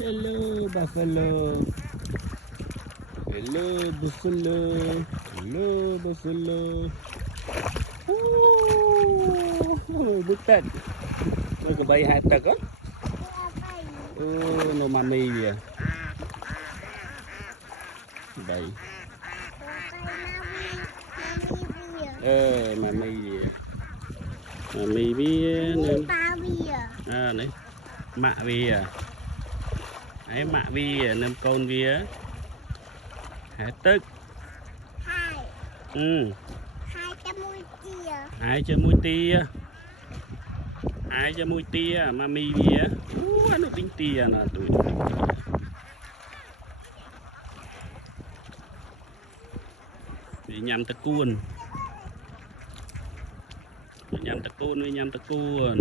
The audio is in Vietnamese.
Hello buffalo. Hello buffalo. Hello buffalo. Bứt tận. Nó có bay hai tật á. Nó mami kìa. Bay. Mami kìa. Mami bia nên. Này. Mạ bia. Ấy mạ bia nên con bia. Hai tức. Hai cho mũi tia. Hai cho mũi tia mami bia. Nó tính tia nè tụi. Vì nhằm ta cuôn. Nhằm ta cuôn với nhằm ta cuôn.